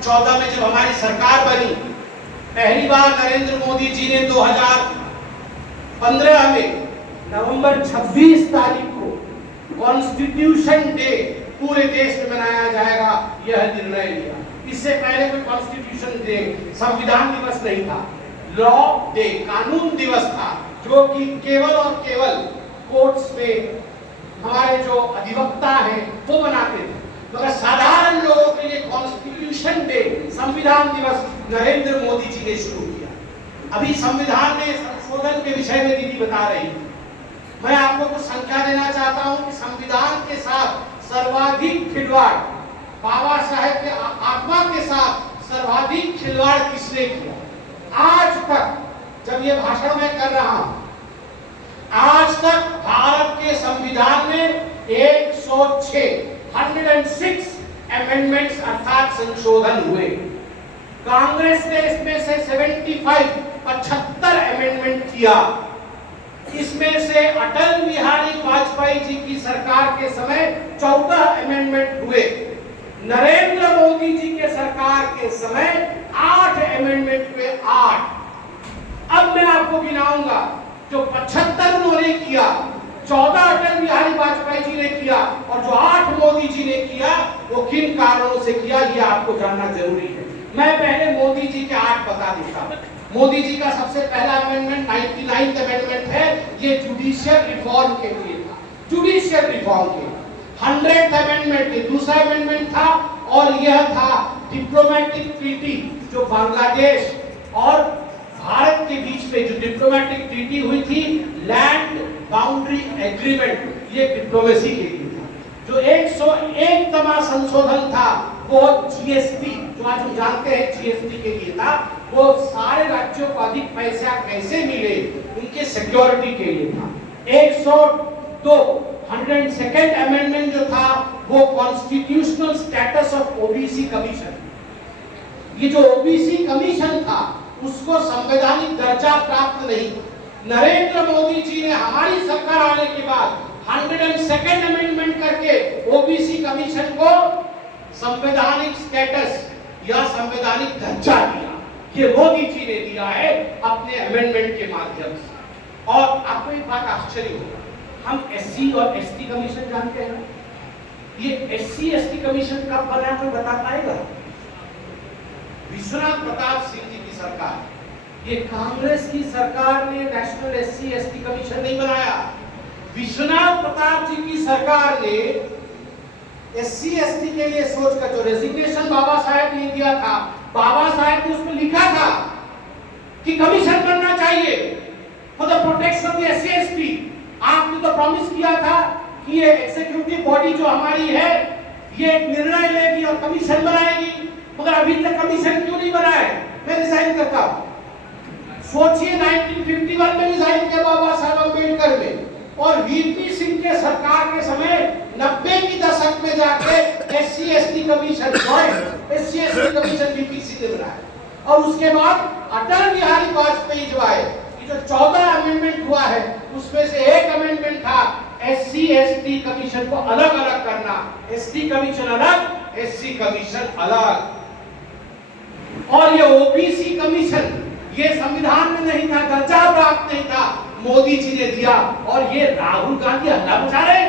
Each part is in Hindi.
2014 में जब हमारी सरकार बनी, पहली बार नरेंद्र मोदी जी ने 2015 में नवंबर 26 तारीख को कॉन्स्टिट्यूशन डे पूरे देश में मनाया जाएगा, यह निर्णय लिया। इससे पहले कोई कॉन्स्टिट्यूशन डे, संविधान दिवस नहीं था, लॉ डे, कानून दिवस था, जो कि केवल और केवल कोर्ट्स में हमारे जो अधिवक्ता हैं वो मनाते थे। मगर साधारण लोगों के लिए कॉन्स्टिट्यूशन डे, संविधान दिवस नरेंद्र मोदी जी ने शुरू किया। अभी संविधान में संशोधन के विषय में दीदी बता रही है। मैं आपको कुछ संख्या देना चाहता हूं कि संविधान के साथ सर्वाधिक खिलवाड़, बाबा साहेब के आत्मा के साथ सर्वाधिक खिलवाड़ किसने किया? आज तक, जब ये भाषण मैं कर रहा हूं, आज तक भारत के संविधान में 106 अमेंडमेंट्स अर्थात संशोधन हुए। कांग्रेस ने इसमें से 75 अमेंडमेंट किया। इसमें से अटल बिहारी वाजपेयी जी की सरकार के समय 14 अमेंडमेंट हुए। नरेंद्र मोदी जी के सरकार के समय 8 अमेंडमेंट हुए, 8। अब मैं आपको गिनाऊंगा। जो 75 उन्होंने किया, 14 अटल बिहारी वाजपेयी जी ने किया, और जो 8 मोदी जी ने किया, वो किन कारणों से किया, ये आपको जानना जरूरी है। मैं पहले मोदी जी के 8 बता देता हूं। मोदी जी का सबसे पहला अमेंडमेंट 99th अमेंडमेंट है, ये जुडिशियल रिफॉर्म के लिए था, जुडिशियल रिफॉर्म के। 100th अमेंडमेंट ये दूसरा अमेंडमेंट था, और यह था डिप्लोमेटिक ट्रीटी, जो बांग्लादेश और भारत के बीच में जो डिप्लोमेटिक ट्रीटी हुई थी, लैंड बाउंड्री एग्रीमेंट, ये डिप्लोमेसी के लिए था। जो 101वां संशोधन था वो जीएसटी, जो आज हम जानते हैं जीएसटी के लिए था, वो सारे राज्यों को अधिक पैसा कैसे मिले उनके सिक्योरिटी के लिए था। 102 अमेंडमेंट जो था वो constitutional status of OBC commission, ये जो ओबीसी कमीशन था उसको संवैधानिक दर्जा प्राप्त नहीं। नरेंद्र मोदी जी ने हमारी सरकार आने के बाद 102 अमेंडमेंट करके ओबीसी कमीशन को संवैधानिक स्टेटस या संवैधानिक दर्जा दिया। ये मोदी जी ने दिया है अपने अमेंडमेंट के माध्यम से। और आपको एक बात आश्चर्य होगा, हम एससी और एसटी कमीशन जानते हैं। ये एससी एसटी कमीशन कब बना, कोई बता पाएगा? विश्वनाथ प्रताप सिंह जी की सरकार, ये कांग्रेस की सरकार ने नेशनल एससी एसटी कमीशन नहीं बनाया। विश्वनाथ प्रताप जी की सरकार ने एससी एसटी के लिए सोचकर जो रेजिग्नेशन बाबा साहेब ने दिया था, बाबा साहेब ने उसमें लिखा था कि कमीशन बनना चाहिए for the protection of the SC ST. आपने तो प्रॉमिस किया था कि ये एग्जीक्यूटिव बॉडी जो हमारी है, ये एक निर्णय लेगी और कमीशन बनाएगी, मगर अभी तक कमीशन क्यों नहीं बना है? मैं रिजाइन करता हूं। सोचिए 1951 में रिजाइन किया बाबा साहब अम्बेडकर में, और वीपी सिंह के सरकार के समय 90 की दशक में जाके SC ST commission VP Singh ने बनाया। और उसके बाद अटल बिहारी वाजपेयी जो आए, ये जो 14 अमेंडमेंट हुआ है उसमें से एक अमेंडमेंट था एससी एसटी कमीशन को अलग अलग करना, एसटी कमीशन अलग, एससी कमीशन अलग। और ये ओबीसी कमीशन ये संविधान में नहीं था, दर्जा प्राप्त नहीं था, मोदी जी ने दिया। और ये राहुल गांधी हल्ला मचा रहे,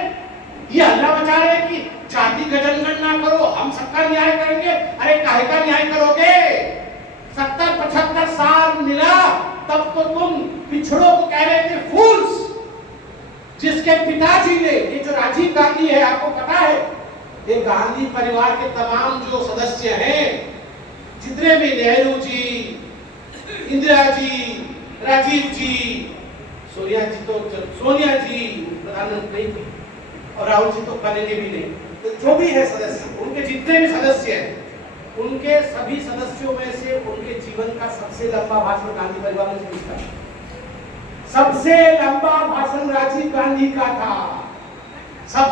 ये हल्ला मचा रहे कि जाति का जनगणना करो, हम सबका न्याय करेंगे। अरे काहे का न्याय करोगे? 70-75 साल मिला तब तो तुम पिछड़ों को कह रहे थे फूल्स। जिसके पिताजी ने, ये जो राजीव गांधी है, आपको पता है, ये गांधी परिवार के तमाम जो सदस्य हैं, जितने भी नेहरू जी, इंदिरा जी, राजीव जी, सोनिया जी प्रधानमंत्री थी, और राहुल जी तो बनेंगे भी नहीं, तो जो भी है सदस्य, उनके जितने भी सदस्य हैं, उनके सभी सदस्यों में से उनके जीवन का सबसे लंबा भाषण गांधी परिवार ने दिया। सबसे लंबा भाषण राजीव गांधी का था। सब